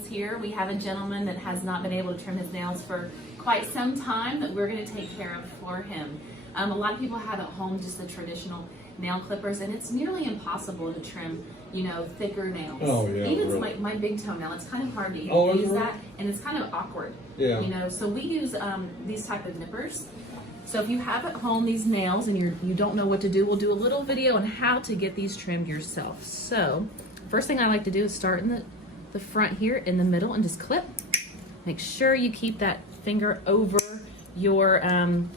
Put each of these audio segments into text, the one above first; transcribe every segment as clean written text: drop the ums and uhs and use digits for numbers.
nails here. We have a gentleman that has not been able to trim his nails for quite some time that we're going to take care of for him. A lot of people have at home just the traditional nail clippers, and it's nearly impossible to trim, you know, thicker nails. Oh, yeah, even really. my big toenail, it's kind of hard to Oh, use is it? that, and it's kind of awkward. Yeah. You know, so we use these type of nippers. So if you have at home these nails and you don't know what to do, we'll do a little video on how to get these trimmed yourself. So first thing I like to do is start in the front here in the middle and just clip. Make sure you keep that finger over your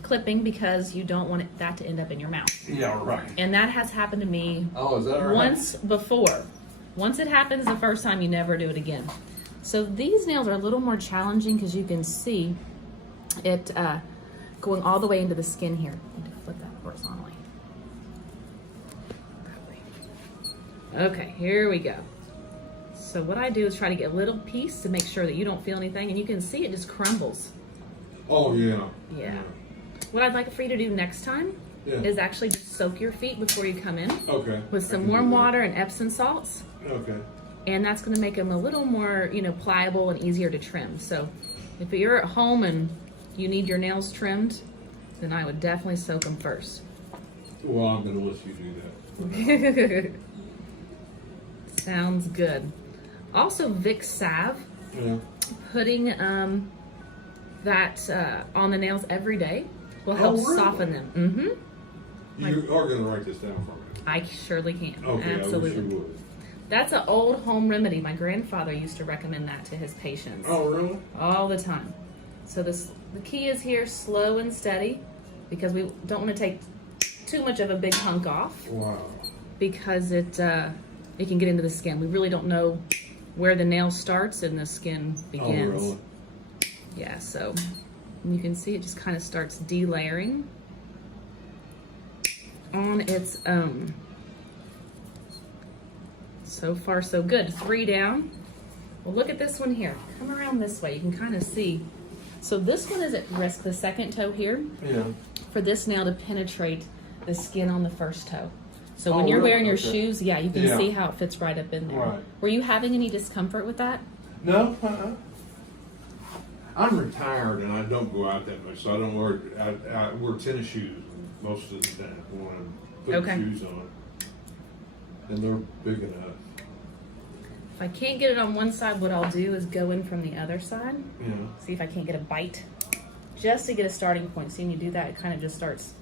clipping because you don't want that to end up in your mouth. Yeah, right. And that has happened to me Oh, is that right? once before. Once it happens the first time, you never do it again. So these nails are a little more challenging because you can see it going all the way into the skin here. I need to flip that horizontally. Okay, here we go. So what I do is try to get a little piece to make sure that you don't feel anything, and you can see it just crumbles. Oh, yeah. Yeah. What I'd like for you to do next time is actually just soak your feet before you come in with some warm water and Epsom salts. Okay. And that's going to make them a little more, you know, pliable and easier to trim. So if you're at home and you need your nails trimmed, then I would definitely soak them first. Well, I'm going to let you do that. Sounds good. Also, Vicks salve, putting that on the nails every day will help soften them. Mm-hmm. You are going to write this down for me. I surely can. Okay, absolutely. I wish you would. That's an old home remedy. My grandfather used to recommend that to his patients. Oh, really? All the time. So the key is here, slow and steady, because we don't want to take too much of a big hunk off. Wow. Because it can get into the skin. We really don't know where the nail starts and the skin begins. Oh, really? Yeah, so you can see it just kind of starts delayering on its own. So far, so good. 3 down. Well, look at this one here. Come around this way. You can kind of see. So this one is at risk, the second toe here, for this nail to penetrate the skin on the first toe. So when you're wearing your shoes, you can see how it fits right up in there. Right. Were you having any discomfort with that? No, I'm retired and I don't go out that much, so I don't wear. I wear tennis shoes most of the time when I'm putting shoes on, and they're big enough. If I can't get it on one side, what I'll do is go in from the other side. Yeah. See if I can't get a bite, just to get a starting point. See, when you do that, it kind of just starts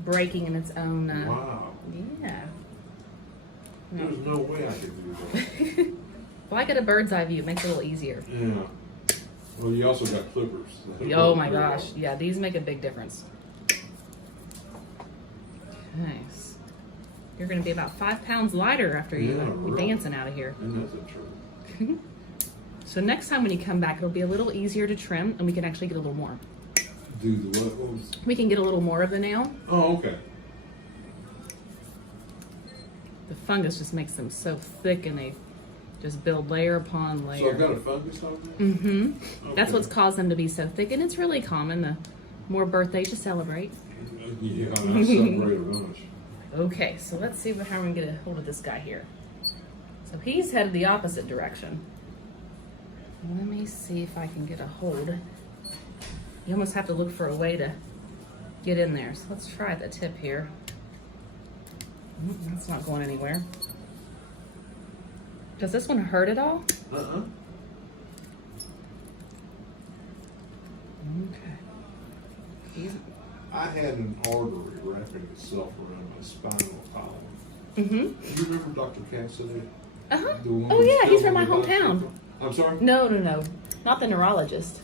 breaking in its own. Wow. Yeah. There's no way I could do that. Well, I get a bird's eye view. It makes it a little easier. Yeah. Well, you also got clippers. Oh my gosh. Yeah, these make a big difference. Nice. You're going to be about 5 pounds lighter after you're dancing out of here. And that's the truth. So next time when you come back, it'll be a little easier to trim, and we can actually get a little more. Do the what? We can get a little more of the nail. Oh, okay. The fungus just makes them so thick, and they just build layer upon layer. So I've got a fungus on there? Mm-hmm. Okay. That's what's caused them to be so thick, and it's really common. The more birthdays you celebrate. Yeah, I celebrate a bunch. Okay, so let's see how we're going to get a hold of this guy here. So he's headed the opposite direction. Let me see if I can get a hold. You almost have to look for a way to get in there. So let's try the tip here. That's not going anywhere. Does this one hurt at all? Uh-uh. Okay. I had an artery wrapping itself around my spinal column. Mm-hmm. You remember Dr. Cassidy? Uh-huh. Oh, yeah, he's from my hometown. I'm sorry? No. Not the neurologist.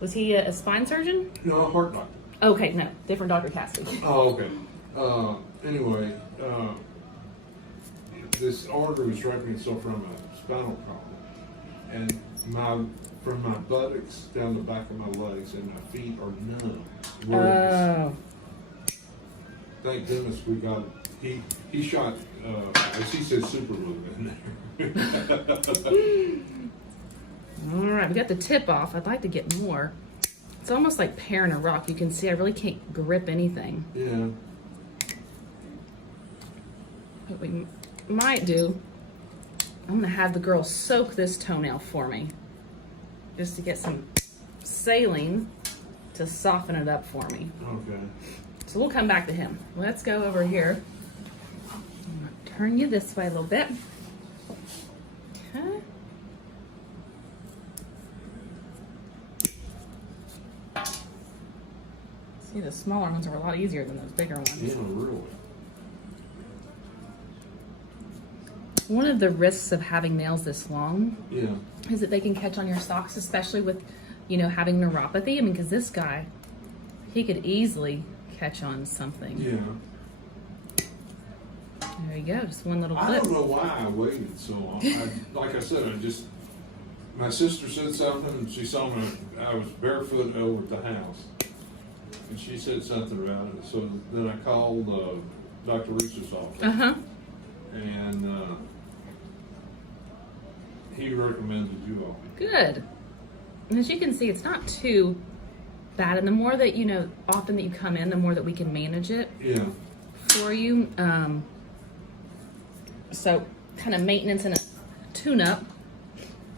Was he a spine surgeon? No, a heart doctor. Okay, no. Different Dr. Cassidy. Oh, okay. Anyway, this artery was wrapping itself around my spinal column. And from my buttocks down the back of my legs and my feet are numb. Oh. Thank goodness we got he shot as he said super glue in there. All right, we got the tip off. I'd like to get more. It's almost like paring a rock. You can see I really can't grip anything. Yeah. What we might do I'm gonna have the girls soak this toenail for me, just to get some saline to soften it up for me. Okay. So we'll come back to him. Let's go over here. I'm gonna turn you this way a little bit. Okay. See, the smaller ones are a lot easier than those bigger ones. Yeah, really. One of the risks of having nails this long Yeah. is that they can catch on your socks, especially with, you know, having neuropathy. I mean, because this guy, he could easily catch on something. Yeah. There you go, just one little I clip. don't know why I waited so long. Like I said, my sister said something, and she saw me, I was barefoot over at the house. And she said something about it. So then I called Dr. Reese's office. Uh-huh. And he recommended you all. Good. And as you can see, it's not too bad. And the more that, you know, often that you come in, the more that we can manage it Yeah. for you. So kind of maintenance and a tune-up.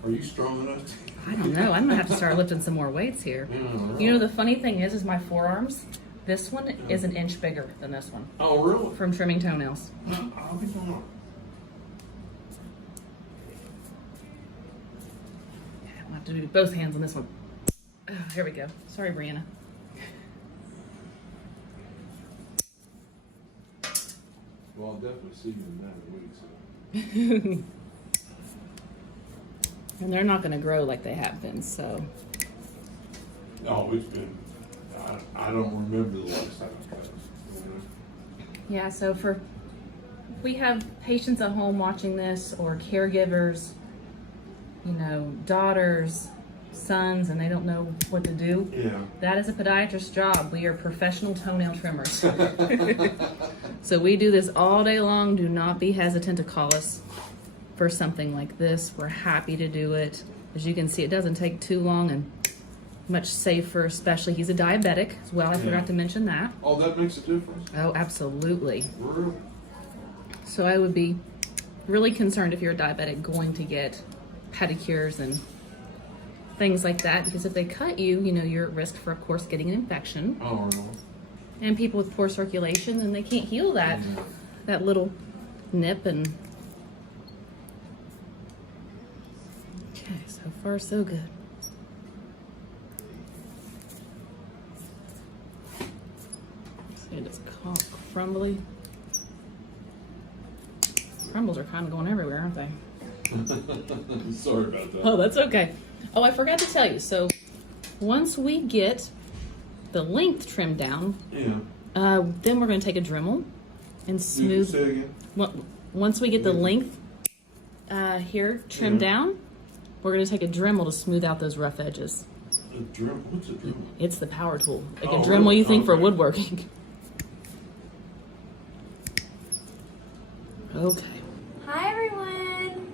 Are you strong enough? I don't know. I'm gonna have to start lifting some more weights here. Yeah, right. You know, the funny thing is my forearms, this one is an inch bigger than this one Oh, really? from trimming toenails. I'll be fine. I'll have to do both hands on this one. Oh, here we go. Sorry, Brianna. Well, I'll definitely see you in that week. So. And they're not gonna grow like they have been, so. Oh, it's been. I don't remember the last time I cut it. You know? Yeah, so we have patients at home watching this, or caregivers, you know, daughters, sons, and they don't know what to do. Yeah. That is a podiatrist's job. We are professional toenail trimmers. So we do this all day long. Do not be hesitant to call us for something like this. We're happy to do it. As you can see, it doesn't take too long and much safer, especially he's a diabetic as well. I forgot to mention that. Oh, that makes a difference? Oh, absolutely. Really? So I would be really concerned if you're a diabetic going to get pedicures and things like that, because if they cut you, you know, you're at risk for, of course, getting an infection. Oh, no. And people with poor circulation, then they can't heal that little nip. And okay, so far so good. See, it's crumbly. Crumbles are kind of going everywhere, aren't they? Sorry about that. Oh, that's okay. Oh, I forgot to tell you. So once we get the length trimmed down, Yeah. then we're going to take a Dremel and smooth. Say again? Once we get the length here trimmed down, we're going to take a Dremel to smooth out those rough edges. A Dremel? What's a Dremel? It's the power tool. Like Oh, a Dremel really? you think for Okay. woodworking. Okay. Hi everyone,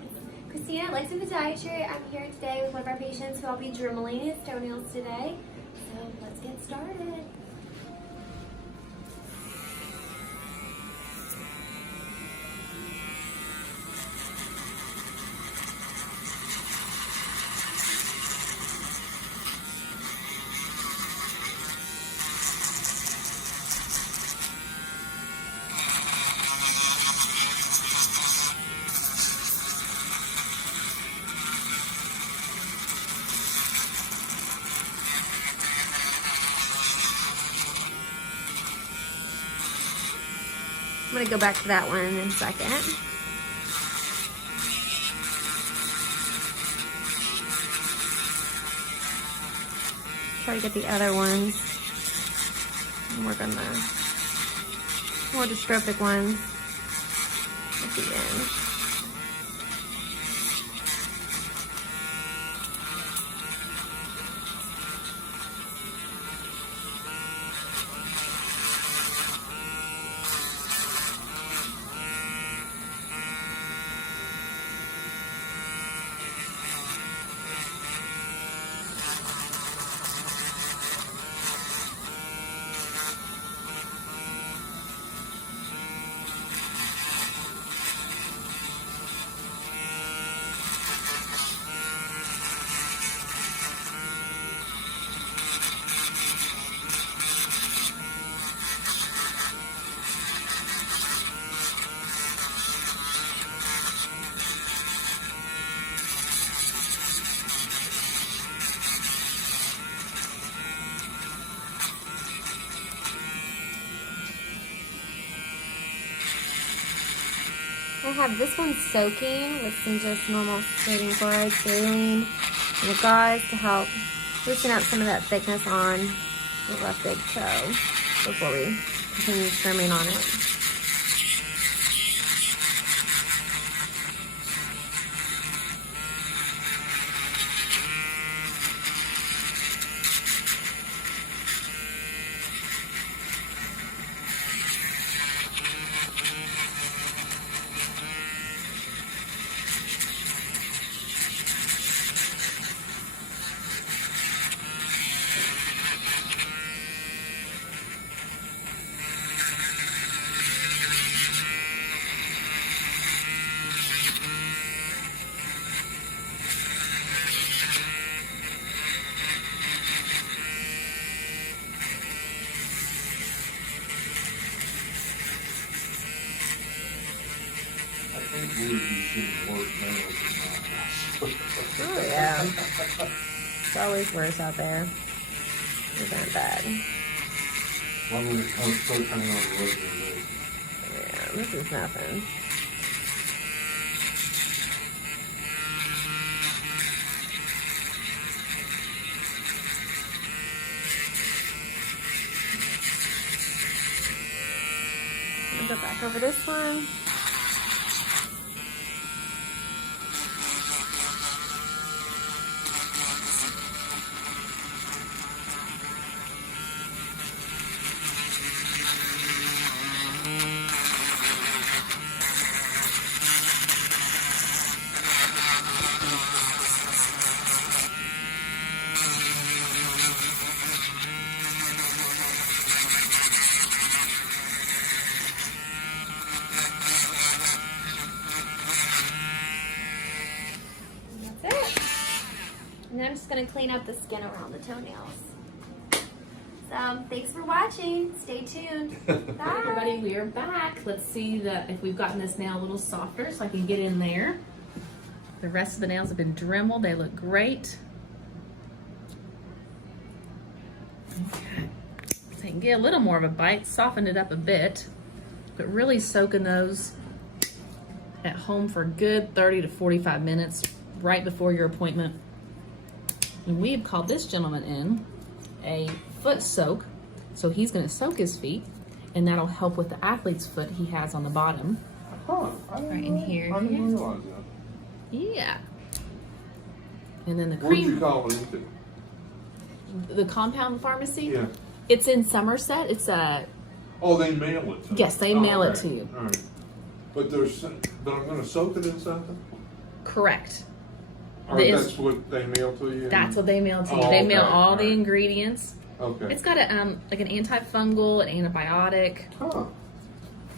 Christina, Lexi Podiatry. I'm here today with one of our patients who I'll be dremeling his toenails today. So let's get started. I'm going to go back to that one in a second. Try to get the other ones. And work on the more dystrophic ones at the end. have this one soaking with some just normal sodium chloride saline and a gauze to help loosen up some of that thickness on the left big toe before we continue trimming on it. I think we would be seeing worse nails than mine. Oh yeah. It's always worse out there. These aren't bad. One when it comes so kind of on the regular day. Yeah, this is nothing. I'm gonna go back over this one. And I'm just gonna clean up the skin around the toenails. So thanks for watching. Stay tuned. Bye. Hi everybody, we are back. Let's see if we've gotten this nail a little softer so I can get in there. The rest of the nails have been dremeled. They look great. Okay. So I can get a little more of a bite, soften it up a bit, but really soaking those at home for a good 30 to 45 minutes right before your appointment. And we've called this gentleman in a foot soak. So he's gonna soak his feet and that'll help with the athlete's foot he has on the bottom. Huh. Right in here. I didn't realize that. Yeah. And then the Where'd you cream, call it into? the compound pharmacy. Yeah. It's in Somerset. It's Oh, they mail it to you? Yes, they mail it okay. to you. All right. But I'm gonna soak it in something? correct. Or that's what they mail to you? That's what they mail to you. Oh, They mail okay. all the Right. ingredients. Okay. It's got a like an antifungal, an antibiotic Huh.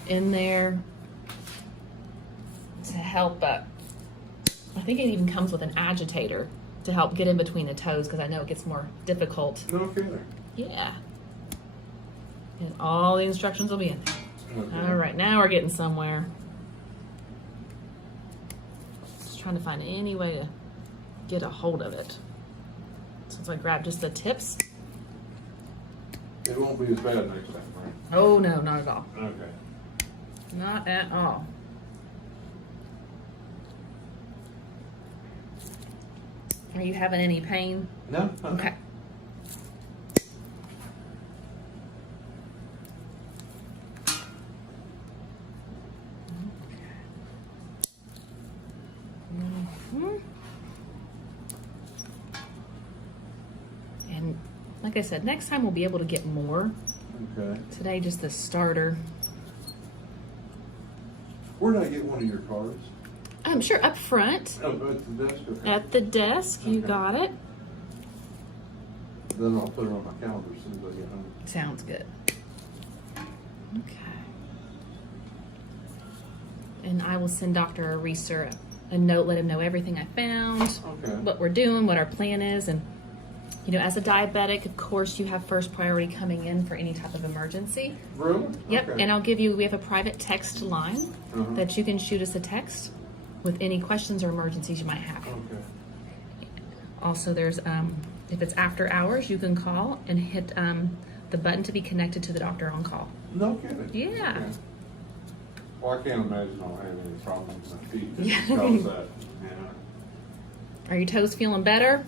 in there to help. I think it even comes with an agitator to help get in between the toes because I know it gets more difficult. No kidding. Yeah. And all the instructions will be in there. Okay. All right, now we're getting somewhere. Just trying to find any way to get a hold of it. Since I grabbed just the tips. It won't be as bad next time, right? Oh no, not at all. Okay. Not at all. Are you having any pain? No? Okay. Mhm. And like I said, next time we'll be able to get more. Okay. Today, just the starter. Where did I get one of your cards? I'm sure up front Oh, at the desk? Okay. at the desk. You Okay. got it. Then I'll put it on my calendar as soon as I get home. Sounds good. Okay. And I will send Dr. Reeser a note, let him know everything I found, Okay. what we're doing, what our plan is. And, you know, as a diabetic, of course, you have first priority coming in for any type of emergency. Really? Yep. Okay. And we have a private text line Uh-huh. that you can shoot us a text with any questions or emergencies you might have. Okay. Also, there's, if it's after hours, you can call and hit the button to be connected to the doctor on call. No kidding. Yeah. Okay. Well, I can't imagine I'll have any problems with my feet Yeah. because of that. Yeah. Are your toes feeling better?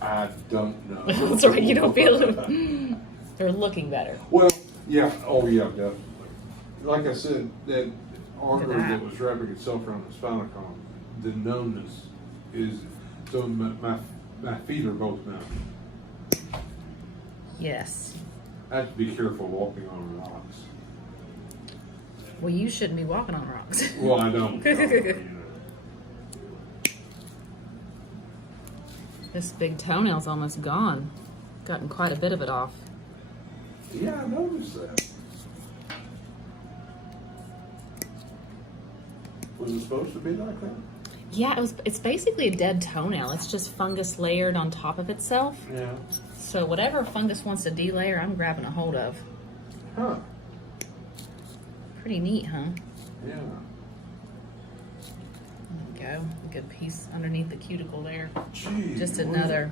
I don't know. That's right, you don't feel them. They're looking better. Well, yeah. Oh, yeah, definitely. Like I said, that artery that. that was wrapping itself around the spinal column, the numbness is so my feet are both numb. Yes. I have to be careful walking on rocks. Well, you shouldn't be walking on rocks. Well, I don't. You know. This big toenail's almost gone. Gotten quite a bit of it off. Yeah, I noticed that. Was it supposed to be like that? Yeah, it's basically a dead toenail. It's just fungus layered on top of itself. Yeah. So whatever fungus wants to delayer, I'm grabbing a hold of. Huh. Pretty neat, huh? Yeah. There you go. A good piece underneath the cuticle there. Gee, Just another.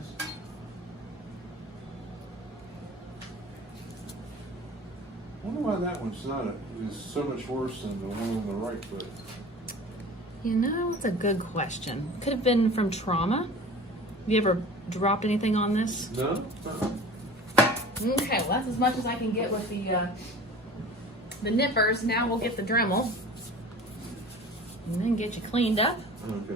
I wonder why that one's is so much worse than the one on the right foot. You know, it's a good question. Could have been from trauma. Have you ever dropped anything on this? No? Okay, well that's as much as I can get with the nippers. Now we'll get the Dremel and then get you cleaned up. Okay.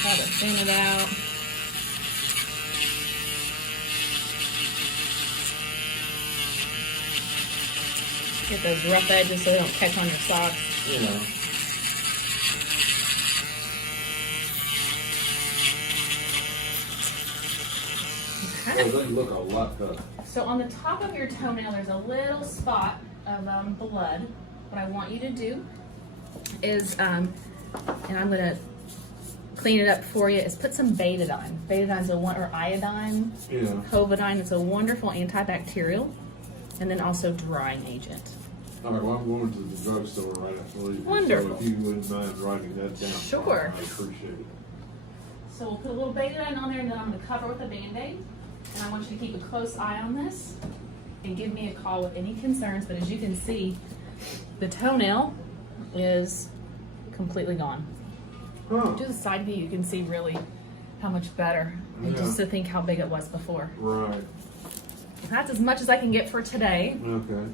Try to thin it out. Get those rough edges so they don't catch on your socks. Yeah. Okay. Oh, they look a lot better. So on the top of your toenail, there's a little spot of blood. What I want you to do is, and I'm gonna clean it up for you, is put some betadine. Betadine's or iodine, Yeah. Covidine. It's a wonderful antibacterial, and then also drying agent. All right, well, I'm going to the drugstore right after leaving. Wonderful. So if you wouldn't mind writing that down. Sure. I appreciate it. So we'll put a little betadine on there, and then I'm going to cover with a Band-Aid. And I want you to keep a close eye on this and give me a call with any concerns. But as you can see, the toenail is completely gone. Huh. Do the side view, you can see really how much better. And Yeah. just to think how big it was before. Right. That's as much as I can get for today. Okay.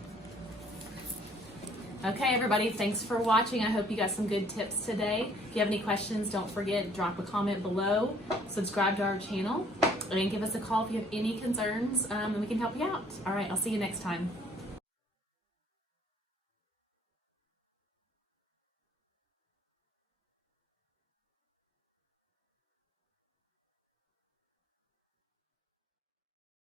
Okay, everybody, thanks for watching. I hope you got some good tips today. If you have any questions, don't forget, drop a comment below, subscribe to our channel, and give us a call if you have any concerns, and we can help you out. All right, I'll see you next time.